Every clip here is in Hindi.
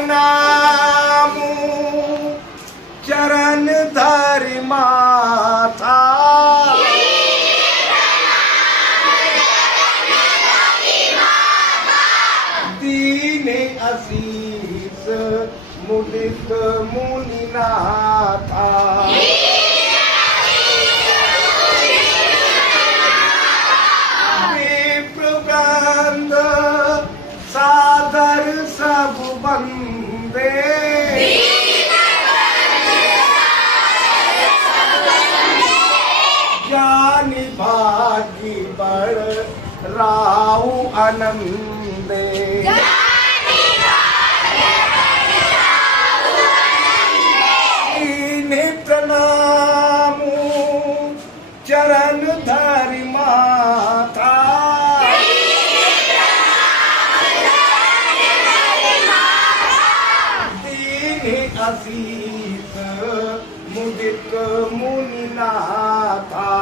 प्रणाम चरण धरि माथा, दीन असीस मुदित मुनिनाथा। विप्रवृंद सादर सब बंदे, ज्ञानी भागी बड़ राहु आनंदे। इन्हें प्रणाम चरण धरि माथा, दीन असीस मुदित मुनिनाथा।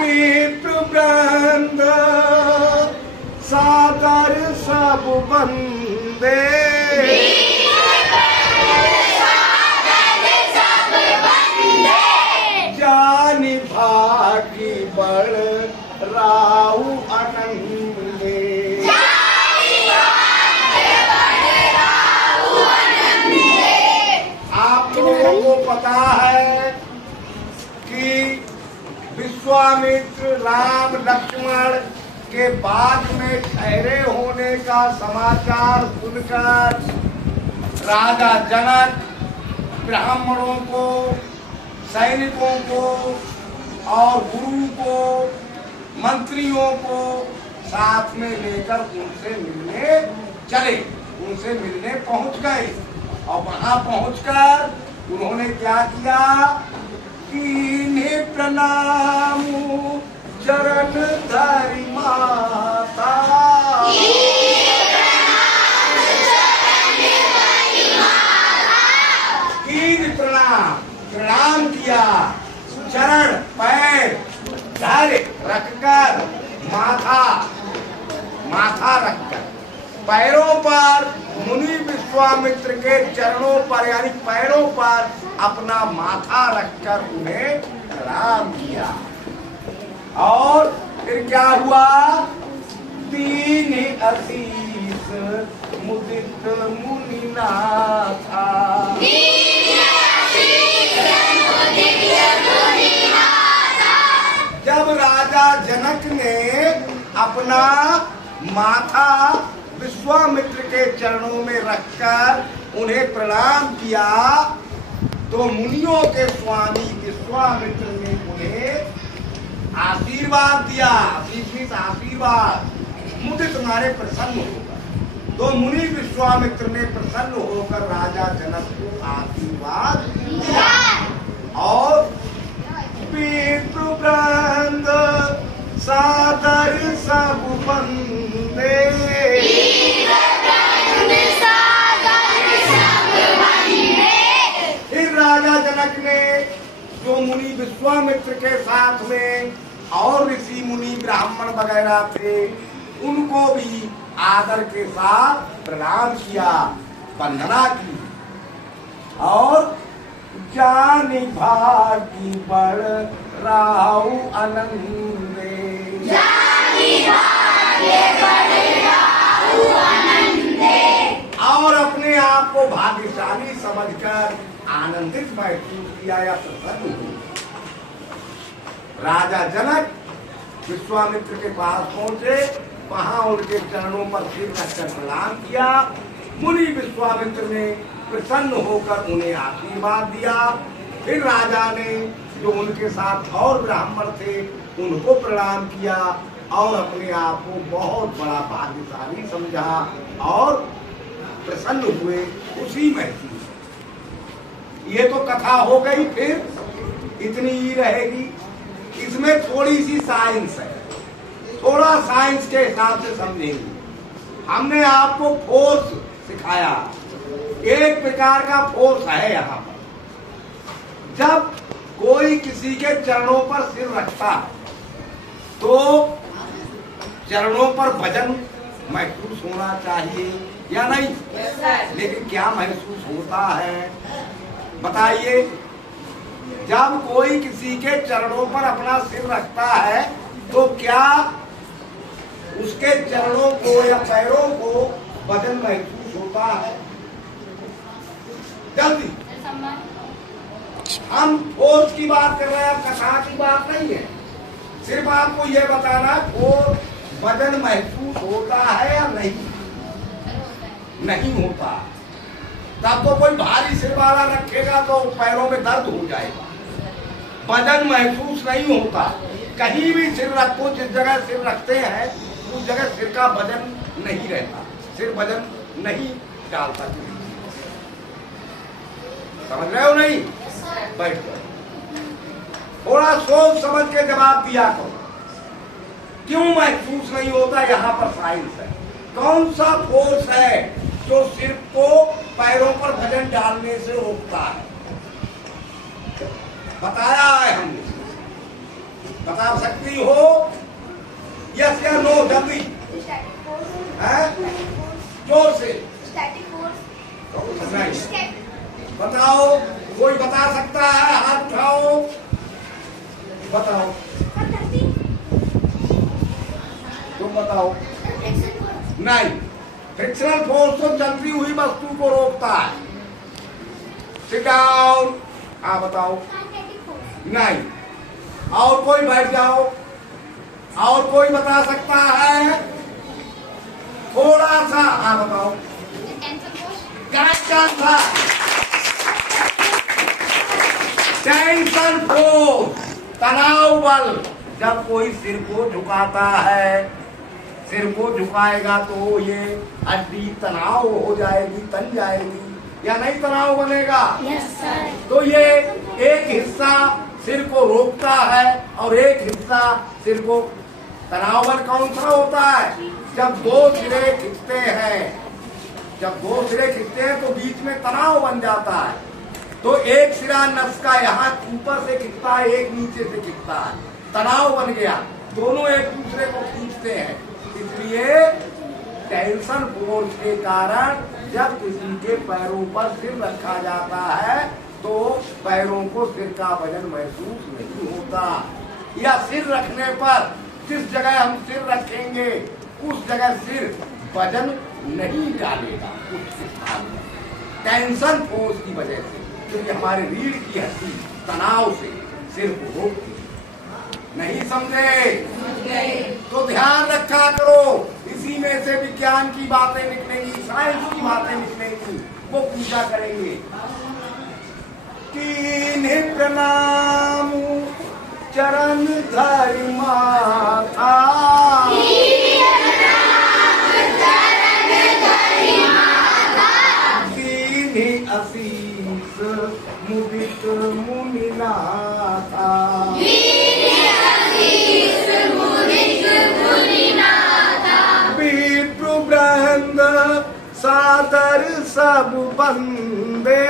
विप्रवृंद सादर सब बंदे, जानी भागी बड़ राहु आनंदे। आप लोगों को पता है कि विश्वामित्र राम लक्ष्मण के बाद में ठहरे होने का समाचार सुनकर राजा जनक ब्राह्मणों को, सैनिकों को और गुरु को, मंत्रियों को साथ में लेकर उनसे मिलने चले, उनसे मिलने पहुंच गए। और वहां पहुंचकर उन्होंने क्या किया कि इन्हें प्रणाम चरण धरि माथा, प्रणाम किया, चरण पैर धर रखकर, माथा रखकर, पैरों पर मुनि विश्वामित्र के चरणों पर यानी पैरों पर अपना माथा रखकर उन्हें प्रणाम किया। और फिर क्या हुआ? दीन असीस मुदित मुनिनाथा। जब राजा जनक ने अपना माथा विश्वामित्र के चरणों में रखकर उन्हें प्रणाम किया तो मुनियों के स्वामी विश्वामित्र ने उन्हें आशीर्वाद दिया। आशीर्वाद मुदित मारे प्रसन्न होकर, तो मुनि विश्वामित्र ने प्रसन्न होकर राजा जनक को आशीर्वाद दिया। और विप्रवृंद सादर सब बंदे, फिर राजा जनक ने जो मुनि विश्वामित्र के साथ में और ऋषि मुनि ब्राह्मण वगैरह थे उनको भी आदर के साथ प्रणाम किया, वंदना की। और जानी भागी बड़ राहु आनंदे, और अपने आप को भाग्यशाली समझकर आनंदित महसूस किया या प्रसन्न हुआ। राजा जनक विश्वामित्र के पास पहुंचे, वहां उनके चरणों पर सिर रखकर प्रणाम किया। मुनि विश्वामित्र ने प्रसन्न होकर उन्हें आशीर्वाद दिया। फिर राजा ने जो उनके साथ और ब्राह्मण थे उनको प्रणाम किया और अपने आप को बहुत बड़ा भाग्यशाली समझा और प्रसन्न हुए, खुशी महसूस। ये तो कथा हो गई, फिर इतनी ही रहेगी। इसमें थोड़ी सी साइंस है, थोड़ा साइंस के हिसाब से समझेंगे। हमने आपको फोर्स सिखाया, एक प्रकार का फोर्स है यहाँ पर। जब कोई किसी के चरणों पर सिर रखता है तो चरणों पर भजन महसूस होना चाहिए या नहीं? लेकिन क्या महसूस होता है बताइए? जब कोई किसी के चरणों पर अपना सिर रखता है तो क्या उसके चरणों को या पैरों को वजन महसूस होता है? जल्दी, हम फोर्स की बात कर रहे हैं, कथा की बात नहीं है। सिर्फ आपको यह बताना को वजन महसूस होता है या नहीं? नहीं होता। तब तो कोई भारी सिर वाला रखेगा तो पैरों में दर्द हो जाएगा। वजन महसूस नहीं होता। कहीं भी सिर रखो, जिस जगह सिर रखते हैं उस जगह सिर का वजन नहीं रहता, सिर वजन नहीं डालता। समझ रहे हो नहीं? बैठ जाओ, थोड़ा सोच समझ के जवाब दिया करो। क्यों महसूस नहीं होता? यहाँ पर साइंस है। कौन सा फोर्स है जो सिर को पैरों पर वजन डालने से रोकता है? बताया है हमने। बता सकती हो? यस या नो? जल्दी, जोर से नहीं बताओ। कोई बता सकता है? हाथ उठाओ, बताओ। तुम बताओ। नहीं, फ्रिक्शनल फोर्स तो चलती हुई वस्तु को रोकता है। Sit down. हाँ बताओ। नहीं। और कोई बैठ जाओ। और कोई बता सकता है? थोड़ा सा। हाँ बताओ। टेंशन फोर्स, तनाव बल। जब कोई सिर को झुकाता है, सिर को झुकाएगा तो ये हड्डी तनाव हो जाएगी, तन जाएगी या नहीं? तनाव बनेगा। yes, तो ये एक हिस्सा सिर को रोकता है और एक हिस्सा सिर को। तनाव बल कौन सा होता है? जब दो सिरे खिंचते हैं, जब दो सिरे खिंचते हैं तो बीच में तनाव बन जाता है। तो एक सिरा नस का यहाँ ऊपर से खिंचता है, एक नीचे से खिंचता है, तनाव बन गया। दोनों एक दूसरे को खींचते हैं। इसलिए टेंशन फोर्स के कारण जब किसी के पैरों पर सिर रखा जाता है तो पैरों को सिर का वजन महसूस नहीं होता। या सिर रखने पर जिस जगह हम सिर रखेंगे उस जगह सिर वजन नहीं डालेगा उस स्थान में, टेंशन फोर्स की वजह से। क्योंकि हमारे रीढ़ की हड्डी तनाव से सिर को रोकती। नहीं समझे? तो ध्यान रखा करो। इसी में से विज्ञान की बातें निकलेंगी, साइंस की बातें निकलेंगी, वो पूजा करेंगे। तीन प्रणाम चरण धरि माथा, दीन असीस मुदित मुनिनाथा। विप्र बृंद सादर सब बंदे,